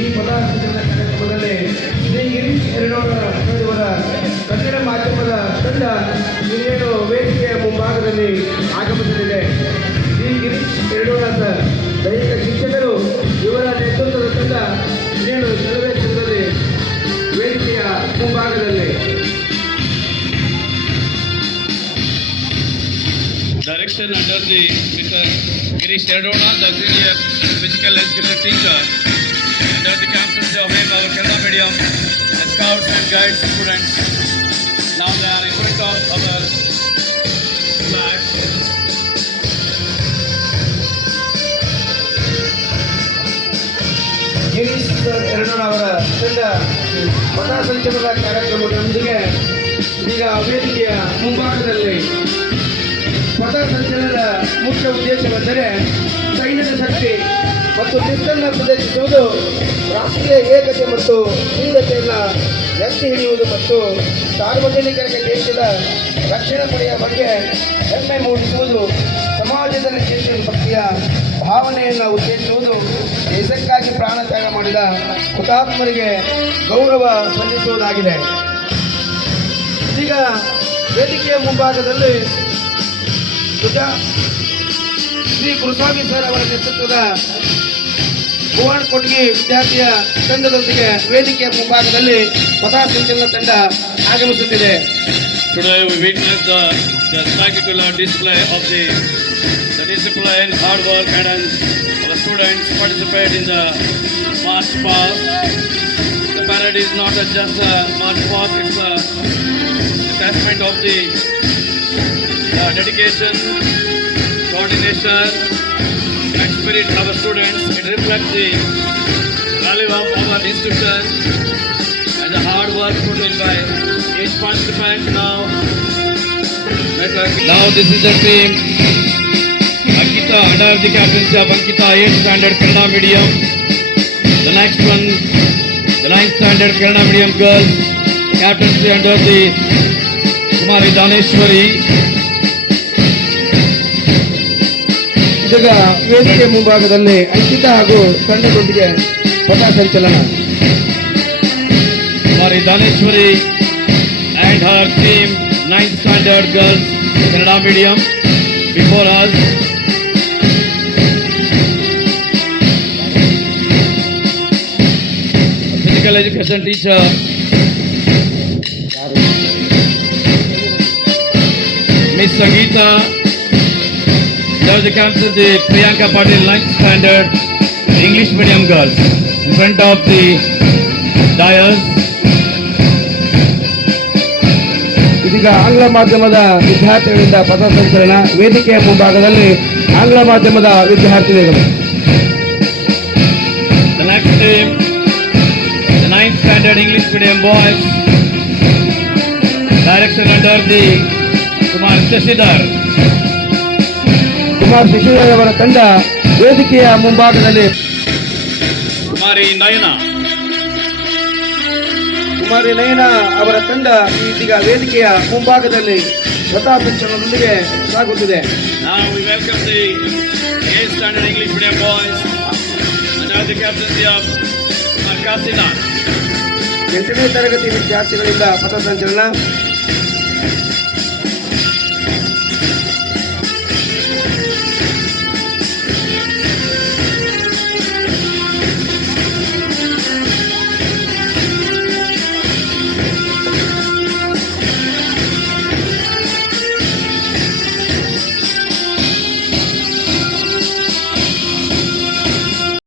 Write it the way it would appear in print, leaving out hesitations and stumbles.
ಈ ಪದಾರ್ಥಗಳ ಕಾರ್ಯಕ್ರಮದಲ್ಲಿ ಶ್ರೀ ಗಿರೀಶ್ ಎರಡೋರ ಕನ್ನಡ ಮಾಧ್ಯಮದ ತಂಡ ಇನ್ನೇನು ವೇದಿಕೆಯ ಮುಂಭಾಗದಲ್ಲಿ ಆಗಮಿಸಲಿದೆ. ಶ್ರೀ ಗಿರೀಶ್ ಎರಡೋರ ದೈಹಿಕ ಶಿಕ್ಷಕರು ಇವರ ನೇತೃತ್ವದ ತಂಡ ಇನ್ನೇನು ಚಲನಚಿತ್ರದಲ್ಲಿ ವೇದಿಕೆಯ ಮುಂಭಾಗದಲ್ಲಿ. Direction under the Mr. Girish Erdona, the senior physical education teacher. Under the campuses of him, our Kannada medium, the scouts and guides students. Now they are in front of our flag. Girish ಎರಡೋಣ ಅವರ ತಂಡ ಪಥಸಂಚಲನ ಕಾರ್ಯಕ್ರಮದೊಂದಿಗೆ ಈಗ ವೇದಿಕೆಯ ಮುಂಭಾಗದಲ್ಲಿ. ಪಥಸಂಚಲನದ ಮುಖ್ಯ ಉದ್ದೇಶವೆಂದರೆ ಸೈನ್ಯದ ಶಕ್ತಿ ಮತ್ತು ಶಿಸ್ತನ್ನು ಪ್ರದರ್ಶಿಸುವುದು, ರಾಷ್ಟ್ರೀಯ ಏಕತೆ ಮತ್ತು ಧೀರತೆಯನ್ನು ಎತ್ತಿ ಹಿಡಿಯುವುದು ಮತ್ತು ಸಾರ್ವಜನಿಕರಿಗೆ ದೇಶದ ರಕ್ಷಣಾ ಪಡೆಯ ಬಗ್ಗೆ ಹೆಮ್ಮೆ ಮೂಡಿಸುವುದು, ಸಮಾಜದಲ್ಲಿ ದೇಶಭಕ್ತಿಯ ಭಾವನೆಯನ್ನು ಉತ್ತೇಜಿಸುವುದು, ದೇಶಕ್ಕಾಗಿ ಪ್ರಾಣತ್ಯಾಗ ಮಾಡಿದ ಹುತಾತ್ಮರಿಗೆ ಗೌರವ ಸಲ್ಲಿಸುವುದಾಗಿದೆ. ಈಗ ವೇದಿಕೆಯ ಮುಂಭಾಗದಲ್ಲಿ ಶ್ರೀ ಗುರುಸ್ವಾಮಿ ಸರ್ ಅವರ ನೇತೃತ್ವದ ಭುವನ ಕೊಟ್ಗಿ ವಿದ್ಯಾರ್ಥಿಯ ತಂಡದೊಂದಿಗೆ ವೇದಿಕೆಯ ಮುಂಭಾಗದಲ್ಲಿ ಪಥಸಂಚಲನ ತಂಡ ಆಗಮಿಸುತ್ತಿದೆ. Today we witness the spectacular display of the discipline, hard work, and our students participate in the march past. The parade is not just a march past; it's a testament of the dedication, coordination, and spirit of our students. It reflects the value of our institution and the hard work put in by each participant. Now this is the team Ankita, under the captaincy of Ankita, 8th standard Kannada medium. The next one, the 9th standard Kannada medium girls, captaincy under the Kumari Daneshwari. ಈಗ ವೇದಿಕೆ ಮುಂಭಾಗದಲ್ಲಿ ಅಂಕಿತ ಹಾಗೂ ತಂಡದೊಂದಿಗೆ ಪಥಸಂಚಲನ. Kumari Daneshwari and her team, 9th standard girls, Kannada medium, before us. Physical education teacher, Miss Sangeeta. There was the campus of the Priyanka Patil 9th standard English medium girls in front of the dais. ಇದೀಗ ಆಂಗ್ಲ ಮಾಧ್ಯಮದ ವಿದ್ಯಾರ್ಥಿಗಳಿಂದ ಪಥಸಂಚಲನ. ವೇದಿಕೆಯ ಮುಂಭಾಗದಲ್ಲಿ ಆಂಗ್ಲ ಮಾಧ್ಯಮದ ವಿದ್ಯಾರ್ಥಿಗಳು. The next team, the 9th standard English medium boys, direction under the Kumar Shashidhar. Kumar ಶಶಿಧರ್ ಅವರ ತಂಡ ವೇದಿಕೆಯ ಮುಂಭಾಗದಲ್ಲಿ. Kumari Nayana. ಕುಮಾರಿ ನಯನ ಅವರ ತಂಡ ಇದೀಗ ವೇದಿಕೆಯ ಮುಂಭಾಗದಲ್ಲಿ ಪಥಸಂಚಲನದೊಂದಿಗೆ ಸಾಗುತ್ತಿದೆ. Now we welcome the 8th standard English medium boys under the captaincy of Kumar Kasinath. 8ನೇ ತರಗತಿ ವಿದ್ಯಾರ್ಥಿಗಳಿಂದ ಪಥಸಂಚಲನ.